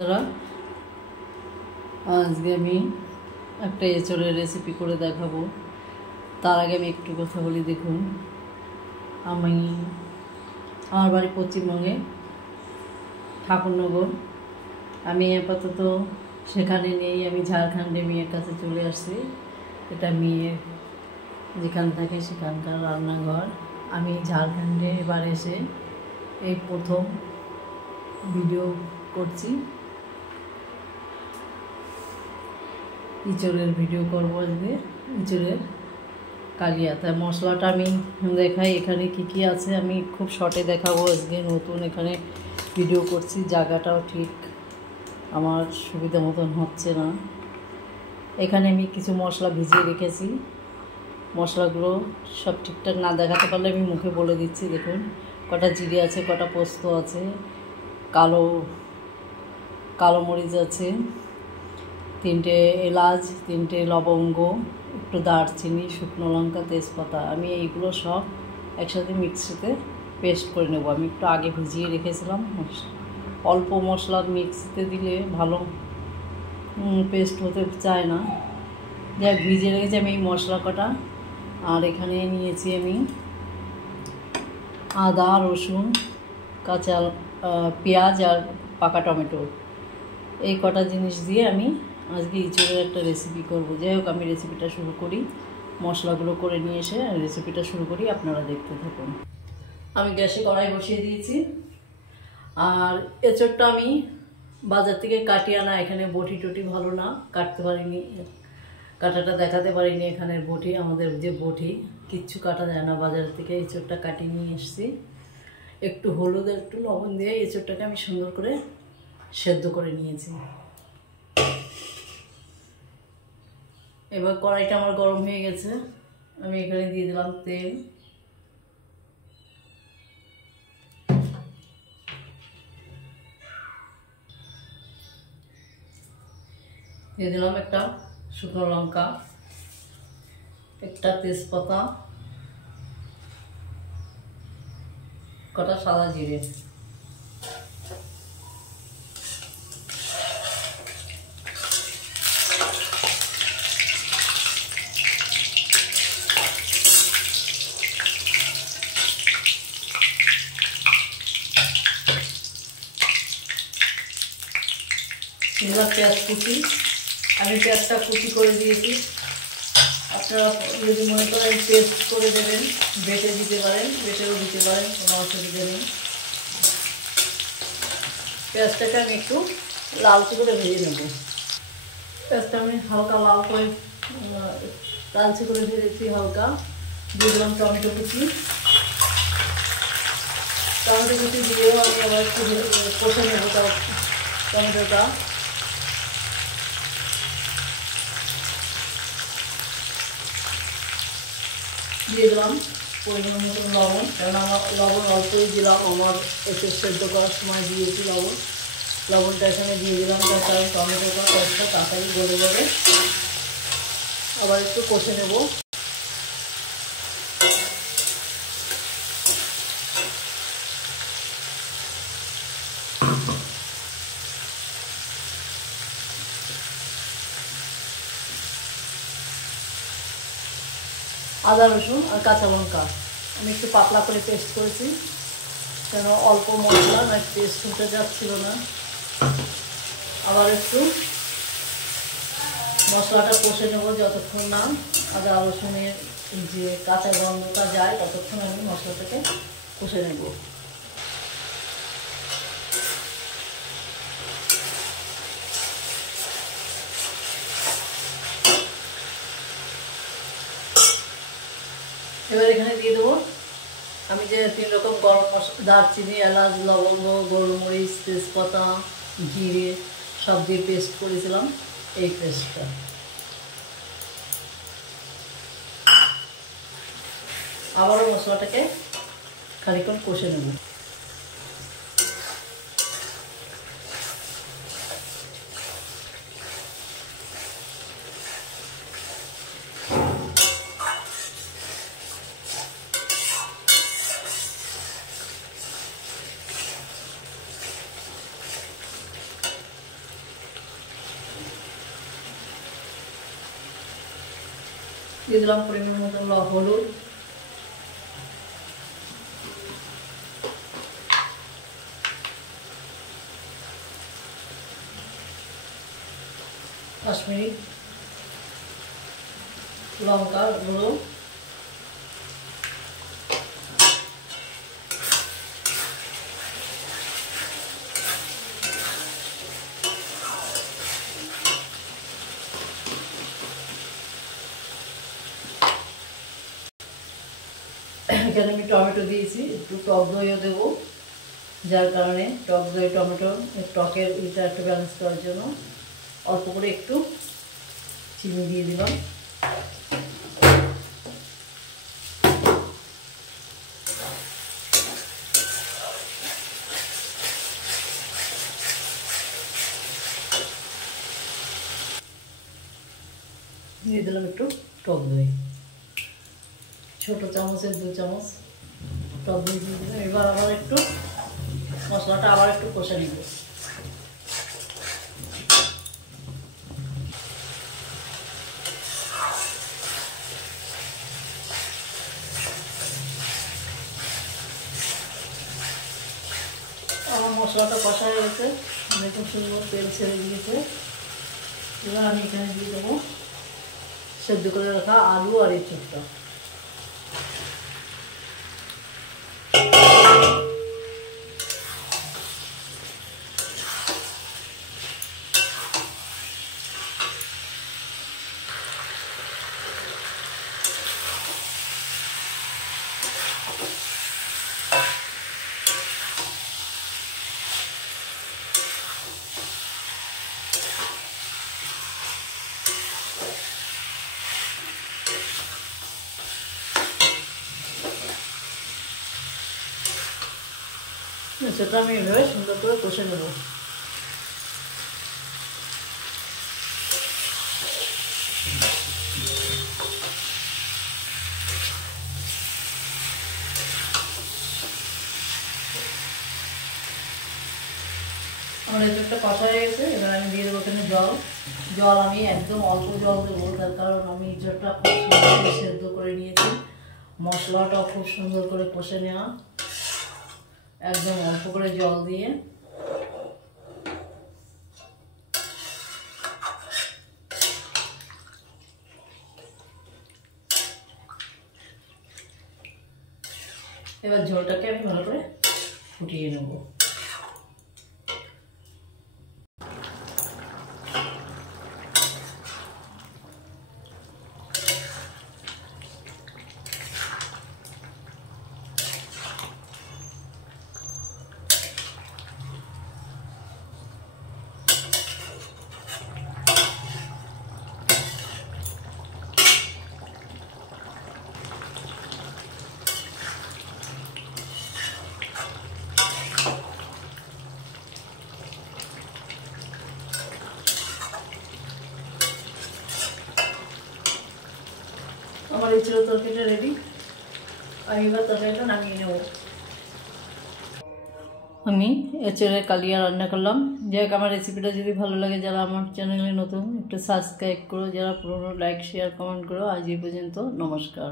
বন্ধুরা, আজকে আমি একটা এঁচোড়ের রেসিপি করে দেখাবো। তার আগে আমি একটু কথা বলি। দেখুন, আমার বাড়ি পশ্চিমবঙ্গে ঠাকুরনগর। আমি আপাতত সেখানে নেই, আমি ঝাড়খণ্ডে মেয়ের কাছে চলে আসছি। এটা মেয়ের যেখানে থাকে সেখানকার রান্নাঘর। আমি ঝাড়খণ্ডে এবার এসে এই প্রথম ভিডিও করছি, ইঁচড়ের ভিডিও করবো আজকে। ইঁচড়ের কালিয়া, তাই মশলাটা আমি দেখাই এখানে কি কি আছে। আমি খুব শর্টে দেখাবো আজকে, নতুন এখানে ভিডিও করছি, জায়গাটাও ঠিক আমার সুবিধা মতন হচ্ছে না। এখানে আমি কিছু মশলা ভিজিয়ে রেখেছি, মশলাগুলো সব ঠিকঠাক না দেখাতে পারলে আমি মুখে বলে দিচ্ছি। দেখুন, কটা জিরে আছে, কটা পোস্ত আছে, কালো মরিচ আছে, 3টে এলাচ, 3টে লবঙ্গ, একটু দারচিনি, শুকনো লঙ্কা, তেজপাতা। আমি এইগুলো সব একসাথে মিক্সিতে পেস্ট করে নেব। আমি একটু আগে ভিজিয়ে রেখেছিলাম। অল্প মশলা মিক্সিতে দিলে ভালো পেস্ট হতে চায় না, যাই ভিজিয়ে রেখেছি আমি এই মশলা কটা। আর এখানে নিয়েছি আমি আদা, রসুন, কাঁচা পেঁয়াজ আর পাকা টমেটো। এই কটা জিনিস দিয়ে আমি আজকে ইঁচড়ের একটা রেসিপি করব। যাই হোক, আমি রেসিপিটা শুরু করি। মশলাগুলো করে নিয়ে এসে রেসিপিটা শুরু করি, আপনারা দেখতে থাকুন। আমি গ্যাসে কড়াই বসিয়ে দিয়েছি। আর এঁচড়টা আমি বাজার থেকে কাটিয়ে আনা, এখানে বটি টটি ভালো না, কাটতে পারিনি, কাটাটা দেখাতে পারিনি। এখানের বটি, আমাদের যে বটি, কিচ্ছু কাটা যায় না। বাজার থেকে এঁচড়টা কাটিয়ে নিয়ে এসেছি। একটু হলুদ আর একটু লবণ দিয়ে এঁচড়টাকে আমি সুন্দর করে সেদ্ধ করে নিয়েছি। এবার কড়াইটা আমার গরম হয়ে গেছে, আমি এখানে দিয়ে দিলাম তেল। দিয়ে দিলাম একটা শুকনো লঙ্কা, একটা তেজপাতা, কটা সাদা জিরে। পেঁয়াজ কুচি, আমি পেঁয়াজটা কুচি করে দিয়েছি। আপনারা যদি মনে করেন পেস্ট করে দেবেন, বেটে দিতে পারেন, বেটেও দিতে পারেন, কোনো অসুবিধা নেই। পেঁয়াজটাকে আমি একটু লালচে করে ভেজে নেব। পেঁয়াজটা আমি হালকা লালচে করে ভেজেছি হালকা। দিয়ে দিলাম টমেটো কুচি। টমেটো কুচি দিয়েও আমি আবার একটু কষে নেব টমেটোটা। দিয়ে দিলাম পরিমাণ মতন লবণ, কারণ আমার লবণ অল্পই দিলাম, আমার একটু সেদ্ধ করার সময় দিয়েছি লবণটা এখানে দিয়ে দিলাম, তার কারণ টমেটোটা কয়েকটা তাড়াতাড়ি গলে যাবে। আবার একটু কষে নেব। আদা, রসুন আর কাঁচা লঙ্কা আমি একটু পাতলা করে পেস্ট করেছি, কেন অল্প মশলা না, পেস্ট হতে যাচ্ছিল না। আবার একটু মশলাটা কষে নেব, যতক্ষণ না আদা রসুনের যে কাঁচা গন্ধটা যায় ততক্ষণ আমি মশলাটাকে কষে নেব। এবার এখানে দিয়ে দেবো আমি যে 3 রকম গরম মশলা, দারচিনি, এলাচ, লবঙ্গ, গোলমরিচ, তেজপাতা, জিরে সব দিয়ে পেস্ট করেছিলাম, এই পেস্টটা। আবারও মশলাটাকে খানিকক্ষণ কষে নেব। দিয়ে দিলাম পরিমাণ মতো হলুদ, কাশ্মীরি লঙ্কা গুঁড়ো, এখানে আমি টমেটো দিয়েছি, একটু টক দইও দেবো, যার কারণে টক দই টমেটো টকের এটা একটু ব্যালেন্স করার জন্য অল্প করে একটু চিনি দিয়ে দিলাম। দিয়ে দিলাম একটু টক দই, ছোট চামচের 2 চামচ টক দই দিয়ে দিলাম। এবার আবার একটু মশলাটা আবার একটু কষে নিব। আমার মশলাটা কষা হয়ে গেছে, দেখুন সুন্দর তেল ছেড়ে দিয়েছে। এবার আমি এখানে দিয়ে দেবো সেদ্ধ করে রাখা আলু আর এঁচোড়টা। সেটা আমি এভাবে সুন্দর করে কষে নেব। আমার এঁচোড়টা কষা হয়ে গেছে, এবার আমি দিয়ে দেবো এখানে জল। জল আমি একদম অল্প জল দেবো, তার কারণ আমি এঁচোড়টা খুব সুন্দর করে সেদ্ধ করে নিয়েছি, মশলাটাও খুব সুন্দর করে কষে নেওয়া। একদম অল্প করে জল দিয়ে এবার ঝোলটাকে আমি ভালো করে ফুটিয়ে নেব। আমার এঁচোড় তরকারিটা রেডি, আমি এবার তরকারিটা নামিয়ে নেব। আমি এঁচোড়ের কালিয়া রান্না করলাম। যাই হোক, আমার রেসিপিটা যদি ভালো লাগে, যারা আমার চ্যানেলে নতুন একটু সাবস্ক্রাইব করো, যারা পুরনো লাইক শেয়ার কমেন্ট করো। আজ এই পর্যন্ত, নমস্কার।